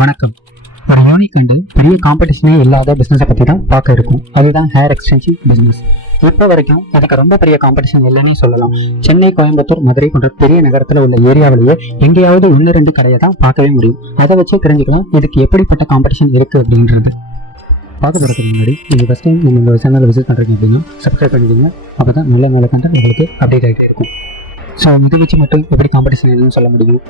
வணக்கம். ஒரு unique and பெரிய காம்படிஷனே இல்லாத பிஸ்னஸை பற்றி தான் பார்க்க இருக்கும். அதுதான் ஹேர் எக்ஸ்டென்ஷன் பிஸ்னஸ் இப்போ வரைக்கும் அதுக்கு ரொம்ப பெரிய காம்படிஷன் இல்லைன்னே சொல்லலாம். சென்னை கோயம்புத்தூர் மதுரை போன்ற பெரிய நகரத்தில் உள்ள ஏரியாவிலேயே எங்கேயாவது ஒன்று ரெண்டு கடையை தான் பார்க்கவே முடியும். அதை வச்சு தெரிஞ்சுக்கலாம் இதுக்கு எப்படிப்பட்ட காம்படிஷன் இருக்குது அப்படின்றது. பார்க்க போகிறதுக்கு முன்னாடி நீங்கள் ஃபஸ்ட் டைம் நீங்கள் உங்கள் சேனலை விசிட் பண்ணுறீங்க அப்படின்னா சப்ஸ்கிரைப் பண்ணிடுங்க அப்போ தான் நல்ல நல்ல கண்டென்ட் உங்களுக்கு அப்டேட் ஆகிட்டே இருக்கும். ஸோ இதை வச்சு மட்டும் எப்படி காம்படிஷன் என்னன்னு சொல்ல முடியும்?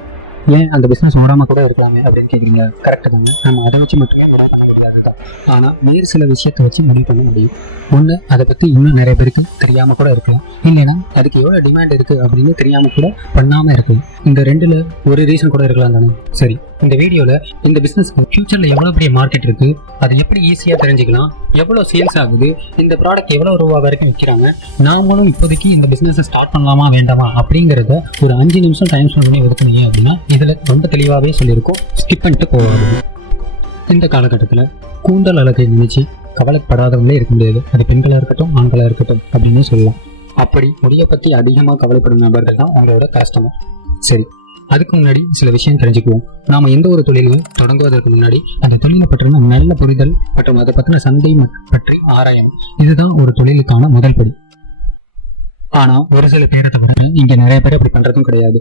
ஏன் அந்த பிஸ்னஸ் ஓடாமல் கூட இருக்கலாமே அப்படின்னு கேட்குறீங்க கரெக்டு தாங்க. நம்ம அதை வச்சு மட்டுமே முடிவு பண்ண முடியாது. தான் ஆனால் வேறு சில விஷயத்தை வச்சு முடிவு பண்ண முடியும். ஒன்று அதை பற்றி இன்னும் நிறைய பேருக்கு தெரியாமல் கூட இருக்கலாம். இல்லைன்னா அதுக்கு எவ்வளோ டிமாண்ட் இருக்குது அப்படின்னு தெரியாமல் கூட பண்ணாமல் இருக்கலாம். இந்த ரெண்டில் ஒரு ரீசன் கூட இருக்கலாம் தானே? சரி இந்த வீடியோவில் இந்த பிஸ்னஸ்க்கு ஃபியூச்சரில் எவ்வளோ பெரிய மார்க்கெட் இருக்குது அதை எப்படி ஈஸியாக தெரிஞ்சுக்கலாம் எவ்வளோ சேல்ஸ் ஆகுது இந்த ப்ராடக்ட் எவ்வளோ ரூபா வரைக்கும் விற்கிறாங்க நாமளும் இப்போதைக்கு இந்த பிஸ்னஸை ஸ்டார்ட் பண்ணலாமா வேண்டாமா அப்படிங்கிறத ஒரு அஞ்சு நிமிஷம் டைம் ஸ்பெண்ட் பண்ணி ஒதுக்குனீங்க அப்படின்னா இதில் ரொம்ப தெளிவாகவே சொல்லியிருக்கோம். ஸ்கிப் பண்ணிட்டு போகாது. இந்த காலகட்டத்தில் கூந்தல் அழகை நினைச்சு கவலைப்படாதவங்களே இருக்க முடியாது. அது பெண்களாக இருக்கட்டும் ஆண்களாக இருக்கட்டும் அப்படின்னு சொல்லலாம். அப்படி முடியை பற்றி அதிகமாக கவலைப்படும் நபர்கள் தான் அவங்களோட கஷ்டமர் சரி அதுக்கு முன்னாடி சில விஷயம் தெரிஞ்சுக்குவோம். நாம எந்த ஒரு தொழிலையும் தொடங்குவதற்கு முன்னாடி அந்த தொழிலை பற்றின நல்ல புரிதல் மற்றும் அதை பற்றின சந்தை பற்றி ஆராயணும். இதுதான் ஒரு தொழிலுக்கான முதல் படி. ஆனா ஒரு சில பேரை தவிர இங்க நிறைய பேர் அப்படி பண்றதும் கிடையாது.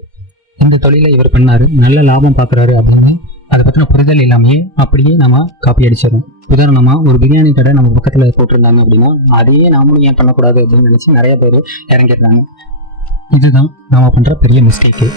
இந்த தொழிலை இவர் பண்ணாரு. நல்ல லாபம் பார்க்குறாரு அப்படின்னு அதை பத்தின புரிதல் இல்லாமையே அப்படியே நம்ம காப்பி அடிச்சிடும் உதாரணமா ஒரு பிரியாணி கடை நம்ம பக்கத்துல போட்டிருந்தாங்க அப்படின்னா அதையே நாமளும் ஏன் பண்ணக்கூடாது அப்படின்னு நினைச்சு நிறைய பேர் இறங்கிடுறாங்க. இதுதான் நாம பண்ற பெரிய மிஸ்டேக்கு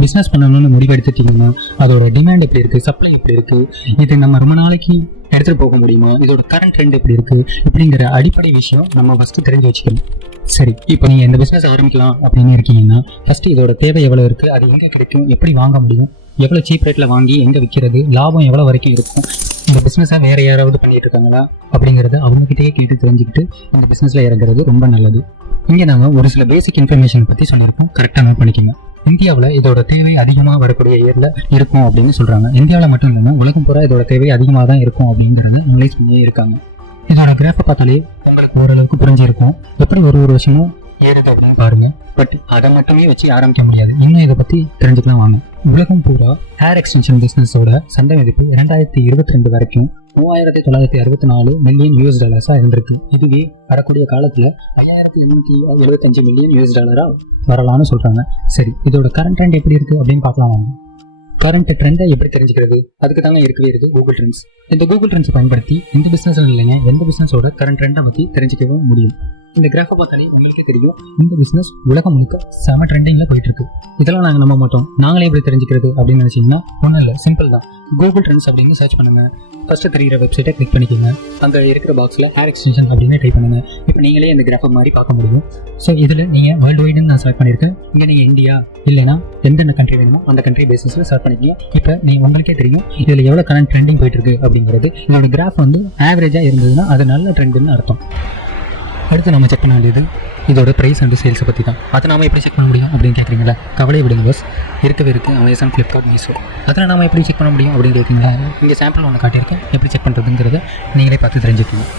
பிஸ்னஸ் பண்ணணும்னு முடிவெடுத்துட்டீங்கன்னா அதோட டிமாண்ட் எப்படி இருக்கு சப்ளை எப்படி இருக்கு இது நம்ம ரொம்ப நாளைக்கு எடுத்துட்டு போக முடியுமா இதோட கரண்ட் ட்ரெண்ட் எப்படி இருக்கு இப்படிங்கிற அடிப்படை விஷயம் நம்ம ஃபர்ஸ்ட் தெரிஞ்சு வச்சுக்கணும். சரி இப்போ நீங்க இந்த பிஸ்னஸ் ஆரம்பிக்கலாம் அப்படின்னு இருக்கீங்கன்னா ஃபர்ஸ்ட் இதோட தேவை எவ்வளவு இருக்கு அது எங்க கிடைக்கும் எப்படி வாங்க முடியும் எவ்வளவு சீப் ரேட்ல வாங்கி எங்க விற்கிறது லாபம் எவ்வளவு வரைக்கும் இருக்கும் இந்த பிஸ்னஸை வேற யாராவது பண்ணிட்டு இருக்காங்களா அப்படிங்கறத அவங்ககிட்டயே கேட்டு தெரிஞ்சுக்கிட்டு இந்த பிசினஸ்ல இறங்குறது ரொம்ப நல்லது. இங்கே நாங்கள் ஒரு சில பேசிக் இன்ஃபர்மேஷன் பத்தி சொல்லியிருக்கோம் கரெக்டா நோட் பண்ணிக்கோங்க. இந்தியாவில் இதோட தேவை அதிகமாக வரக்கூடிய இயரில் இருக்கும் அப்படின்னு சொல்கிறாங்க இந்தியாவில் மட்டும் இல்லாமல் உலகம் பூரா இதோட தேவை அதிகமாக தான் இருக்கும் அப்படிங்கிறத அனலைஸ் பண்ணி இருக்காங்க. இதோட கிராஃபை பார்த்தாலே உங்களுக்கு ஓரளவுக்கு புரிஞ்சிருக்கும். எப்படி ஒரு ஒரு வருஷமும் ஏறுது அப்படின்னு பாருங்க. பட் அதை மட்டுமே வச்சு ஆரம்பிக்க முடியாது. இன்னும் இதை பத்தி தெரிஞ்சுக்கலாம் வாங்க. உலகம் பூரா ஹேர் எக்ஸ்டென்ஷன் பிசினஸோட சந்தை மதிப்பு இரண்டாயிரத்தி இருபத்தி ரெண்டு வரைக்கும் மூவாயிரத்தி தொள்ளாயிரத்தி அறுபத்தி நாலு மில்லியன் யூஎஸ் டாலர்ஸா இருந்திருக்கு. இதுவே வரக்கூடிய காலத்துல ஐயாயிரத்தி எண்ணூத்தி எழுபத்தஞ்சு மில்லியன் யூஎஸ் டாலரா வரலாம்னு சொல்றாங்க. சரி இதோட கரண்ட் ட்ரெண்ட் எப்படி இருக்கு அப்படின்னு பார்க்கலாம் வாங்க. கரண்ட் ட்ரெண்டை எப்படி தெரிஞ்சுக்கிறது? அதுக்கு தாங்க இருக்கவே இருக்கு கூகுள் ட்ரெண்ட்ஸ் இந்த கூகுள் ட்ரெண்ட்ஸ் பயன்படுத்தி எந்த பிஸ்னஸ் இல்லைங்க எந்த பிசினஸோட கரண்ட் ட்ரெண்டை பற்றி தெரிஞ்சுக்கவும் முடியும். இந்த கிராஃபை பார்த்தாலே உங்களுக்கே தெரியும். இந்த பிஸ்னஸ் உலகம் முழுக்க செம ட்ரெண்டிங்கில் போயிட்டு இருக்கு இதெல்லாம் நாங்கள் நம்ப மாட்டோம். நாங்களே எப்படி தெரிஞ்சுக்கிறது அப்படின்னு நினச்சிங்கன்னா ஒன்றும் இல்லை. சிம்பிள் தான். கூகுள் ட்ரெண்ட்ஸ் அப்படின்னு சர்ச் பண்ணுங்க. ஃபஸ்ட்டு தெரிகிற வெப்சைட்டை கிளிக் பண்ணிக்கோங்க. அங்கே இருக்கிற பாக்ஸில் ஹேர் எக்ஸ்டென்ஷன் அப்படின்னு டைப் பண்ணுங்க. இப்போ நீங்களே இந்த கிராஃபை மாதிரி பார்க்க முடியும். ஸோ இதில் நீங்கள் வேர்ல்டு வைடுன்னு நான் செலக்ட் பண்ணியிருக்கேன் இங்கே நீங்கள் இந்தியா இல்லைனா எந்தெந்த கண்ட்ரி வேணுமோ அந்த கண்ட்ரி பேசிஸில் செலக்ட் பண்ணிக்கோங்க. இப்போ நீ உங்களுக்கே தெரியும் இதில் எவ்வளோ கரண்ட் ட்ரெண்டிங் போயிட்டு இருக்கு அப்படிங்கிறது. இதோட கிராஃப் வந்து ஆவரேஜாக இருந்ததுன்னா அது நல்ல ட்ரெண்டுன்னு அர்த்தம். அடுத்து நம்ம செக் பண்ண வேண்டியது இதோட ப்ரைஸ் அண்ட் சேல்ஸை பற்றி தான் அதை நாம் எப்படி செக் பண்ண முடியும் அப்படின்னு கேட்குறீங்களா கவலை விடுங்க பஸ் இருக்கவே இருக்குது அமேசான் ஃப்ளிப்கார்ட் மீஷோ அதில் நாம் எப்படி செக் பண்ண முடியும் அப்படின்னு கேட்குறீங்களா இங்கே சாம்பிள் ஒன்று காட்டியிருக்கேன். எப்படி செக் பண்ணுறதுங்கிறத நீங்களே பார்த்து தெரிஞ்சுக்கணும்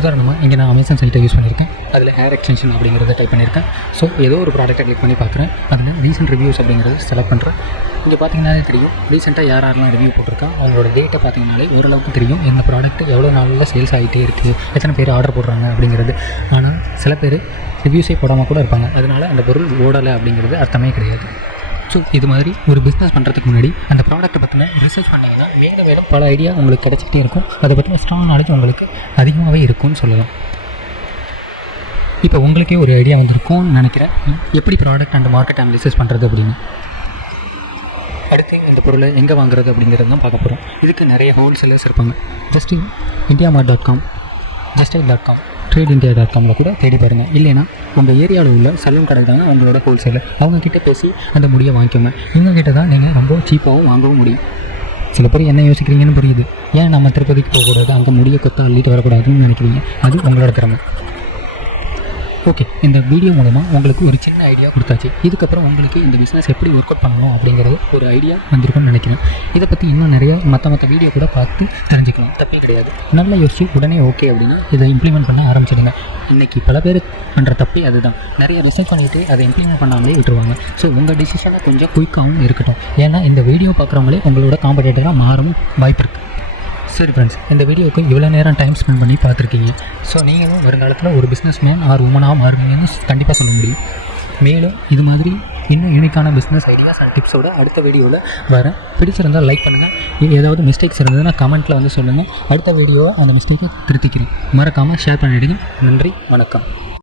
உதாரணமாக இங்கே நான் அமேசான் சைட்டை யூஸ் பண்ணியிருக்கேன். அதில் ஹேர் எக்ஸ்டென்ஷன் அப்படிங்கிறத டைப் பண்ணியிருக்கேன். ஸோ ஏதோ ஒரு ப்ராடக்ட்டை கிளிக் பண்ணி பார்க்குறேன். அதில் ரீசெண்ட் ரிவ்யூஸ் அப்படிங்கிறத செலக்ட் பண்ணுறேன் இங்கே பார்த்தீங்கன்னா தெரியும். ரீசெண்டாக யார் யாரெல்லாம் ரிவ்யூ போட்டிருக்கா அவங்களோட டேட்டை பார்த்தீங்கனாலே ஓரளவுக்கு தெரியும். இந்த ப்ராடக்ட் எவ்வளோ நாளில் சேல்ஸ் ஆகிட்டே இருக்குது எத்தனை பேர் ஆர்டர் போடுறாங்க அப்படிங்கிறது. ஆனால் சில பேர் ரிவ்யூஸே போடாமல் கூட இருப்பாங்க. அதனால் அந்த பொருள் ஓடலை அப்படிங்கிறது அர்த்தமே கிடையாது. ஸோ இது மாதிரி ஒரு பிஸ்னஸ் பண்ணுறதுக்கு முன்னாடி அந்த ப்ராடக்ட்டை பற்றின ரிசர்ச் பண்ணிங்கன்னா மேலும் மேலும் பல ஐடியா உங்களுக்கு கிடைச்சிக்கிட்டே இருக்கும். அதை பற்றின ஸ்ட்ராங் நாலேஜ் உங்களுக்கு அதிகமாகவே இருக்கும்னு சொல்லலாம். இப்போ உங்களுக்கே ஒரு ஐடியா வந்திருக்கும்னு நினைக்கிறேன். எப்படி ப்ராடக்ட் அண்ட் மார்க்கெட் அனலிசிஸ் பண்ணுறது அப்படின்னு? அடுத்து இந்த பொருளை எங்கே வாங்குறது அப்படிங்கிறது தான் பார்க்க போகிறோம் இதுக்கு நிறைய ஹோல்சேலர்ஸ் இருப்பாங்க. Just India mart dot com just dot com trade India dot காமில் கூட தேடி பாருங்கள் இல்லைனா உங்கள் ஏரியாவில் உள்ள சலூன் கடை தானே அவங்களோட ஹோல்சேலர் அவங்கக்கிட்ட பேசி அந்த முடியை வாங்கிக்கோங்க. இவங்ககிட்ட தான் நீங்கள் ரொம்ப சீப்பாகவும் வாங்கவும் முடியும். சில பேர் என்ன யோசிக்கிறீங்கன்னு புரியுது. ஏன் நம்ம திருப்பதிக்கு போகக்கூடாது? அங்கே முடிய கொத்த அள்ளிட்டு வரக்கூடாதுன்னு நினைக்கிறீங்க. அது உங்களோட திறமை. ஓகே இந்த வீடியோ மூலமாக உங்களுக்கு ஒரு சின்ன ஐடியா கொடுத்தாச்சு. இதுக்கப்புறம் உங்களுக்கு இந்த பிஸ்னஸ் எப்படி ஒர்க் அவுட் பண்ணணும் அப்படிங்கிறது ஒரு ஐடியா வந்திருக்கும்னு நினைக்கிறேன். இதை பற்றி இன்னும் நிறைய மற்ற மற்ற வீடியோ கூட பார்த்து தெரிஞ்சுக்கலாம். தப்பே கிடையாது. நல்லா யோசிச்சு உடனே ஓகே அப்படின்னா இதை இம்ப்ளிமெண்ட் பண்ண ஆரம்பிச்சிடுங்க. இன்றைக்கி பல பேர் பண்ணுற தப்பே அதுதான். நிறைய ரிசர்ச் பண்ணிவிட்டு அதை இம்ப்ளிமெண்ட் பண்ணாமலே விட்டுருவாங்க. ஸோ உங்கள் டிசிஷனை கொஞ்சம் குயிக்காகவும் இருக்கட்டும். ஏன்னா இந்த வீடியோ பார்க்குறவங்களே உங்களோட காம்படேட்டராக மாறவும் வாய்ப்பு இருக்குது சரி ஃப்ரெண்ட்ஸ் இந்த வீடியோவுக்கு இவ்வளோ நேரம் டைம் ஸ்பெண்ட் பண்ணி பார்த்துருக்கீங்க. ஸோ நீங்களும் வருங்காலத்தில் ஒரு பிஸ்னஸ் மேன் ஆர் உமனாக மாறுவீங்கன்னு கண்டிப்பாக சொல்ல முடியும். மேலும் இது மாதிரி இன்னும் யூனிக்கான பிஸ்னஸ் ஐடியாஸ் அண்ட் டிப்ஸோட அடுத்த வீடியோவில் வரேன். பிடிச்சிருந்தால் லைக் பண்ணுங்கள் ஏதாவது மிஸ்டேக்ஸ் இருந்ததுன்னா கமெண்ட்டில் வந்து சொல்லுங்கள் அடுத்த வீடியோவை அந்த மிஸ்டேக்கை திருத்திக்கிறேன். மறக்காமல் ஷேர் பண்ணிவிடுங்க நன்றி வணக்கம்.